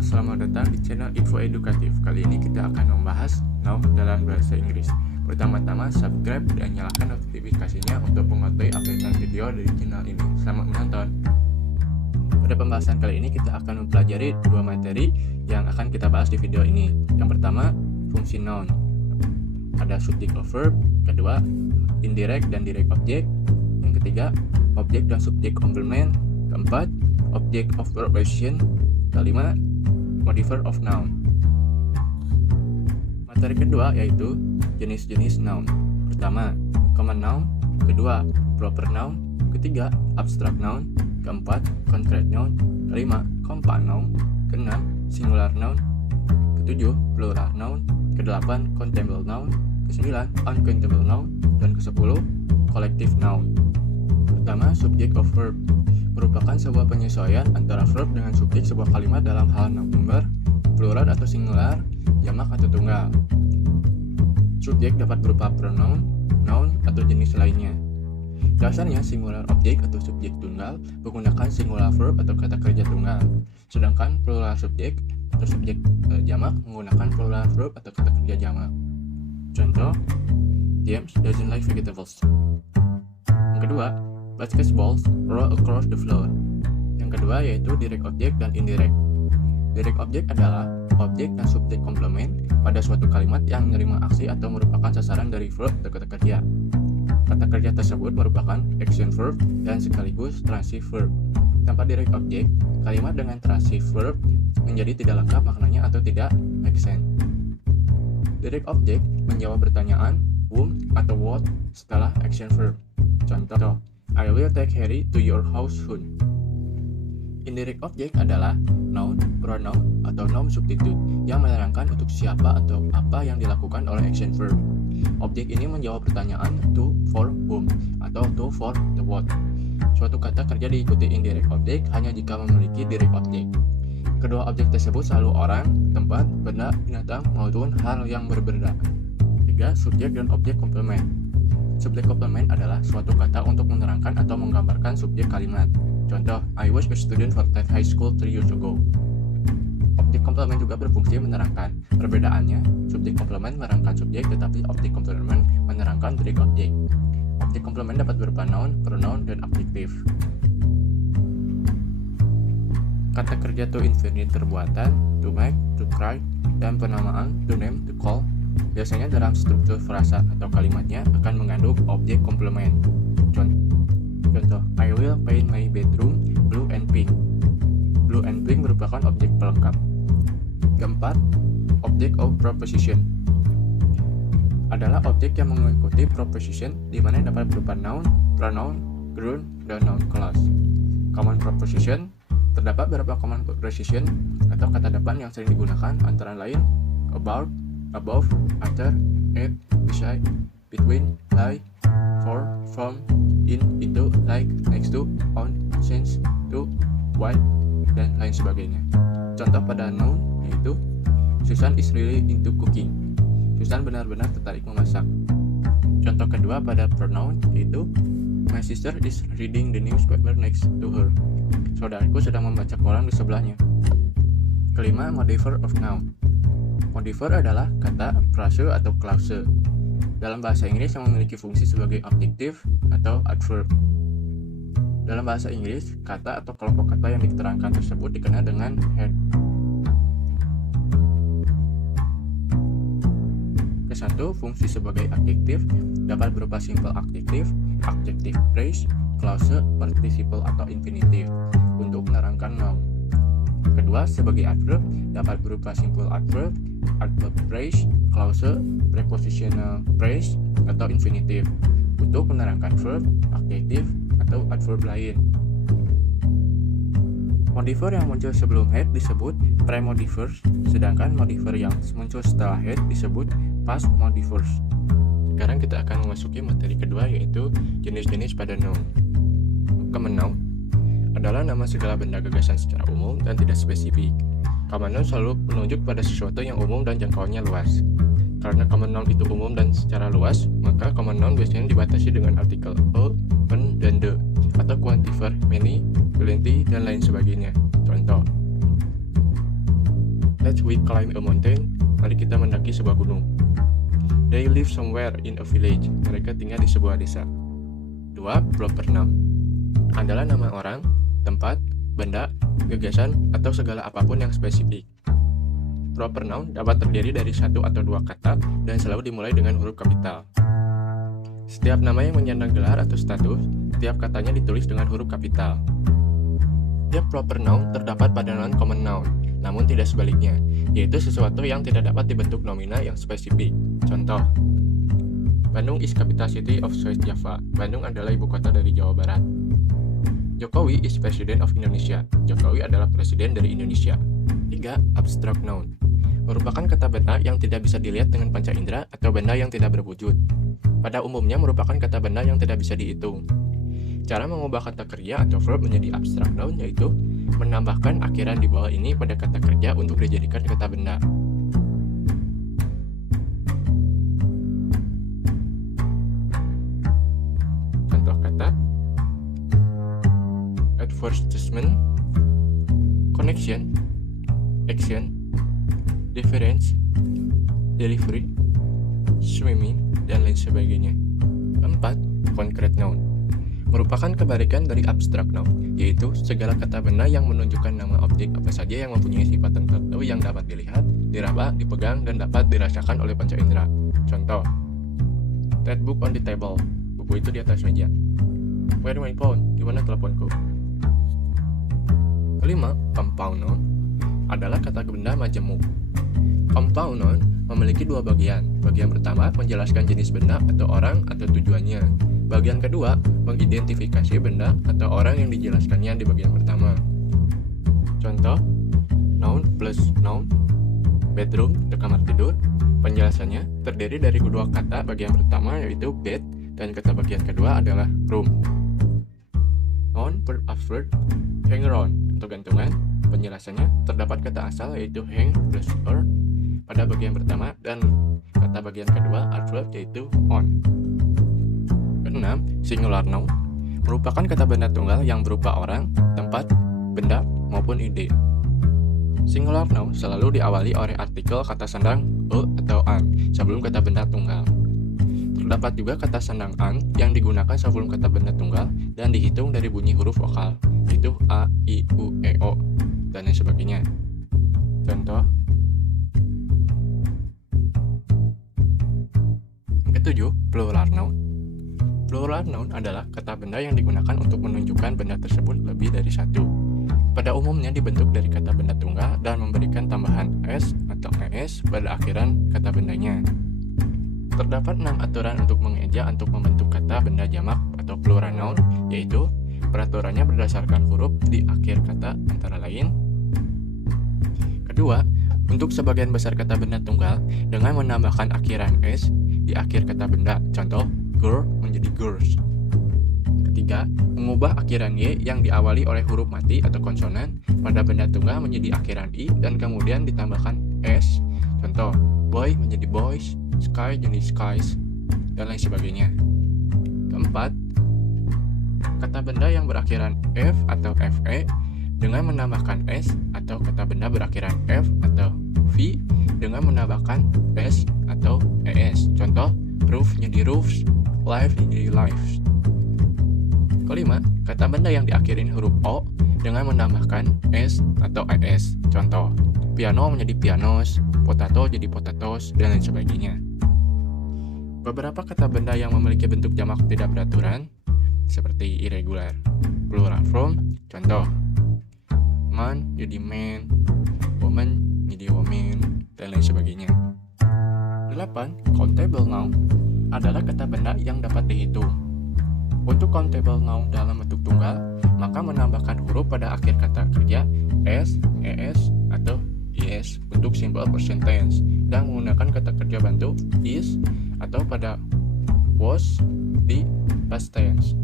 Halo, selamat datang di channel Info Edukatif. Kali ini kita akan membahas noun dalam bahasa Inggris. Pertama-tama, subscribe dan nyalakan notifikasinya untuk mengetahui updatean video dari channel ini. Selamat menonton. Pada pembahasan kali ini kita akan mempelajari dua materi yang akan kita bahas di video ini. Yang pertama, fungsi noun. Ada subject of verb. Kedua, indirect dan direct object. Yang ketiga, object dan subject complement. Keempat, object of preposition. Kelima, modifier of noun. Materi kedua yaitu jenis-jenis noun. Pertama, common noun. Kedua, proper noun. Ketiga, abstract noun. Keempat, concrete noun. Kelima, compound noun. Keenam, singular noun. Ketujuh, plural noun. Kedelapan, countable noun. Kesembilan, uncountable noun. Dan kesepuluh, collective noun. Pertama, subject of verb merupakan sebuah penyesuaian antara verb dengan subjek sebuah kalimat dalam hal number, plural atau singular, jamak atau tunggal. Subjek dapat berupa pronoun, noun, atau jenis lainnya. Dasarnya singular objek atau subjek tunggal menggunakan singular verb atau kata kerja tunggal, sedangkan plural subjek atau subjek jamak menggunakan plural verb atau kata kerja jamak. Contoh, James doesn't like vegetables. Yang kedua, basketballs roll across the floor. Yang kedua yaitu direct object dan indirect. Direct object adalah objek dan subjek komplement pada suatu kalimat yang menerima aksi atau merupakan sasaran dari verb atau kata kerja. Kata kerja tersebut merupakan action verb dan sekaligus transitive verb. Tanpa direct object, kalimat dengan transitive verb menjadi tidak lengkap maknanya atau tidak make sense. Direct object menjawab pertanyaan whom atau what setelah action verb. Contoh, I will take Harry to your house soon. Indirect object adalah noun, pronoun, atau noun substitute yang menerangkan untuk siapa atau apa yang dilakukan oleh action verb. Objek ini menjawab pertanyaan to, for, whom, atau to, for, the what. Suatu kata kerja diikuti indirect object hanya jika memiliki direct object. Kedua objek tersebut selalu orang, tempat, benda, binatang, maupun hal yang berbeda. 3. Subjek dan objek komplement. Subjek komplement adalah suatu kata untuk menerangkan atau menggambarkan subjek kalimat. Contoh, I was a student for Ted High School 3 years ago. Objek komplement juga berfungsi menerangkan. Perbedaannya, subjek komplement menerangkan subjek, tetapi objek komplement menerangkan direct objek. Objek komplement dapat berupa noun, pronoun, dan adjektif. Kata kerja to infinite perbuatan, to make, to cry, dan penamaan, to name, to call, biasanya dalam struktur frasa atau kalimatnya akan mengandung objek komplement. Contoh, I will paint my bedroom blue and pink. Blue and pink merupakan objek pelengkap. Keempat, object of proposition adalah objek yang mengikuti proposition di mana dapat berupa noun, pronoun, noun, dan noun clause. Common proposition terdapat beberapa common proposition atau kata depan yang sering digunakan antara lain about, above, after, at, beside, between, like, for, from, in, into, like, next to, on, since, to, why, dan lain sebagainya. Contoh pada noun yaitu Susan is really into cooking. Susan benar-benar tertarik memasak. Contoh kedua pada pronoun yaitu My sister is reading the newspaper next to her. Saudaraku sedang membaca koran di sebelahnya. Kelima, modifier of noun. Modifier adalah kata, frase, atau klause dalam bahasa Inggris yang memiliki fungsi sebagai adjektif atau adverb. Dalam bahasa Inggris, kata atau kelompok kata yang diterangkan tersebut dikenal dengan head. Kesatu, fungsi sebagai adjektif dapat berupa simple adjektif, adjective phrase, klause, participle atau infinitive untuk menerangkan noun. Kedua, sebagai adverb dapat berupa simple adverb, adverb phrase, klause, prepositional phrase, atau infinitive untuk menerangkan verb, adjektif, atau adverb lain. Modifier yang muncul sebelum head disebut premodifiers, sedangkan modifier yang muncul setelah head disebut past modifiers. Sekarang kita akan memasuki materi kedua yaitu jenis-jenis pada noun. Common noun adalah nama segala benda gagasan secara umum dan tidak spesifik. Common noun selalu menunjuk pada sesuatu yang umum dan jangkauannya luas. Karena common noun itu umum dan secara luas, maka common noun biasanya dibatasi dengan artikel a, an, dan the, atau quantifier, many, plenty, dan lain sebagainya. Contoh, Let's we climb a mountain. Mari kita mendaki sebuah gunung. They live somewhere in a village. Mereka tinggal di sebuah desa. 2. Proper noun adalah nama orang, tempat, benda, gagasan, atau segala apapun yang spesifik. Proper noun dapat terdiri dari satu atau dua kata dan selalu dimulai dengan huruf kapital. Setiap nama yang menyandang gelar atau status, setiap katanya ditulis dengan huruf kapital. Setiap proper noun terdapat pada non-common noun, namun tidak sebaliknya, yaitu sesuatu yang tidak dapat dibentuk nomina yang spesifik. Contoh, Bandung is capital city of South Java. Bandung adalah ibu kota dari Jawa Barat. Jokowi is president of Indonesia. Jokowi adalah presiden dari Indonesia. 3. Abstract noun merupakan kata benda yang tidak bisa dilihat dengan panca indera atau benda yang tidak berwujud. Pada umumnya merupakan kata benda yang tidak bisa dihitung. Cara mengubah kata kerja atau verb menjadi abstract noun yaitu menambahkan akhiran di bawah ini pada kata kerja untuk dijadikan kata benda. Contoh kata: advertisement, connection, action, difference, delivery, swimming, dan lain sebagainya. 4. Concrete noun merupakan kebalikan dari abstract noun, yaitu segala kata benda yang menunjukkan nama objek apa saja yang mempunyai sifat tertentu yang dapat dilihat, diraba, dipegang, dan dapat dirasakan oleh panca indera. Contoh, that book on the table. Buku itu di atas meja. Where my phone? Di mana teleponku? 5. Compound noun adalah kata benda majemuk. Compound noun memiliki dua bagian. Bagian pertama menjelaskan jenis benda atau orang atau tujuannya. Bagian kedua mengidentifikasi benda atau orang yang dijelaskannya di bagian pertama. Contoh, noun plus noun, bedroom atau kamar tidur. Penjelasannya terdiri dari kedua kata bagian pertama yaitu bed dan kata bagian kedua adalah room. Noun per adverb, hang around atau gantungan. Penjelasannya terdapat kata asal yaitu hang plus or pada bagian pertama dan kata bagian kedua adverb yaitu on. 6. Singular noun merupakan kata benda tunggal yang berupa orang, tempat, benda, maupun ide. Singular noun selalu diawali oleh artikel kata sandang e atau an sebelum kata benda tunggal. Terdapat juga kata sandang an yang digunakan sebelum kata benda tunggal dan dihitung dari bunyi huruf vokal, yaitu a, i, u, e, o, dan lain sebagainya. Contoh, ketujuh, plural noun. Plural noun adalah kata benda yang digunakan untuk menunjukkan benda tersebut lebih dari satu. Pada umumnya dibentuk dari kata benda tunggal dan memberikan tambahan s atau es pada akhiran kata bendanya. Terdapat 6 aturan untuk mengeja untuk membentuk kata benda jamak atau plural noun, yaitu peraturannya berdasarkan huruf di akhir kata antara lain. Kedua, untuk sebagian besar kata benda tunggal dengan menambahkan akhiran s di akhir kata benda. Contoh, girl menjadi girls. Ketiga, mengubah akhiran y yang diawali oleh huruf mati atau konsonan pada benda tunggal menjadi akhiran i dan kemudian ditambahkan s. Contoh, boy menjadi boys, sky jadi skies, dan lain sebagainya. Keempat, kata benda yang berakhiran f atau fe dengan menambahkan s atau kata benda berakhiran f atau v dengan menambahkan s atau es. Contoh, roof jadi roofs, life jadi lives. Kelima, kata benda yang diakhirin huruf o dengan menambahkan s atau es. Contoh, piano menjadi pianos, potato jadi potatoes, dan lain sebagainya. Beberapa kata benda yang memiliki bentuk jamak tidak beraturan seperti irregular, plural form. Contoh, man jadi man, woman jadi woman, dan lain sebagainya. 8. Countable noun adalah kata benda yang dapat dihitung. Untuk countable noun dalam bentuk tunggal, maka menambahkan huruf pada akhir kata kerja s, es, atau is untuk simbol present tense dan menggunakan kata kerja bantu is atau pada was di past tense.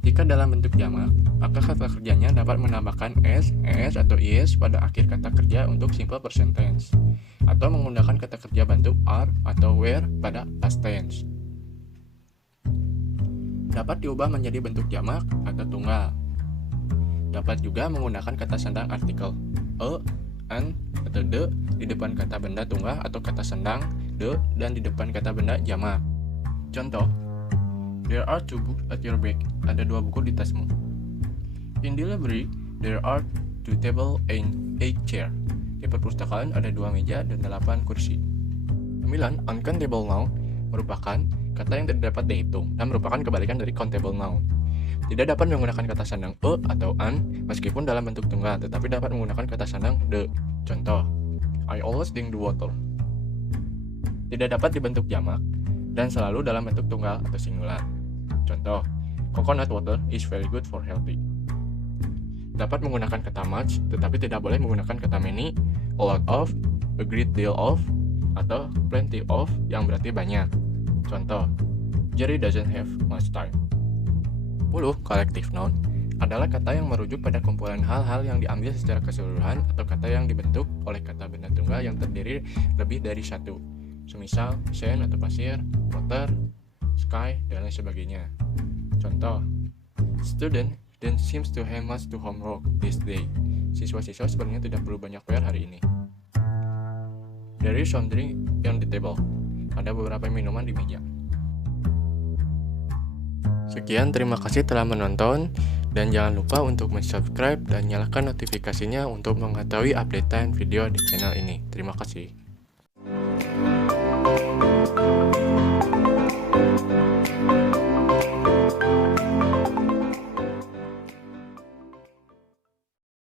Jika dalam bentuk jamak, maka kata kerjanya dapat menambahkan s, es, atau is pada akhir kata kerja untuk simple present tense atau menggunakan kata kerja bantu are atau were pada past tense. Dapat diubah menjadi bentuk jamak atau tunggal. Dapat juga menggunakan kata sandang artikel e, an atau the di depan kata benda tunggal atau kata sendang the dan di depan kata benda jamak. Contoh, there are 2 books at your bag. Ada 2 buku di tasmu. In the library, there are 2 tables and 8 chairs. Di perpustakaan ada 2 meja dan 8 kursi. 9. Uncountable noun merupakan kata yang tidak dapat dihitung dan merupakan kebalikan dari countable noun. Tidak dapat menggunakan kata sandang a atau an meskipun dalam bentuk tunggal, tetapi dapat menggunakan kata sandang the. Contoh, I always drink the water. Tidak dapat dibentuk jamak dan selalu dalam bentuk tunggal atau singular. Contoh, coconut water is very good for healthy. Dapat menggunakan kata much, tetapi tidak boleh menggunakan kata many, a lot of, a great deal of, atau plenty of yang berarti banyak. Contoh, Jerry doesn't have much time. 10. Collective noun adalah kata yang merujuk pada kumpulan hal-hal yang diambil secara keseluruhan atau kata yang dibentuk oleh kata benda tunggal yang terdiri lebih dari satu. Semisal sand atau pasir, water, sky, dan lain sebagainya. Contoh, student then seems to have much to homework this day. Siswa-siswa sebenarnya tidak perlu banyak PR hari ini. There is some drink on the table. Ada beberapa minuman di meja. Sekian, terima kasih telah menonton. Dan jangan lupa untuk subscribe dan nyalakan notifikasinya untuk mengetahui updatean video di channel ini. Terima kasih.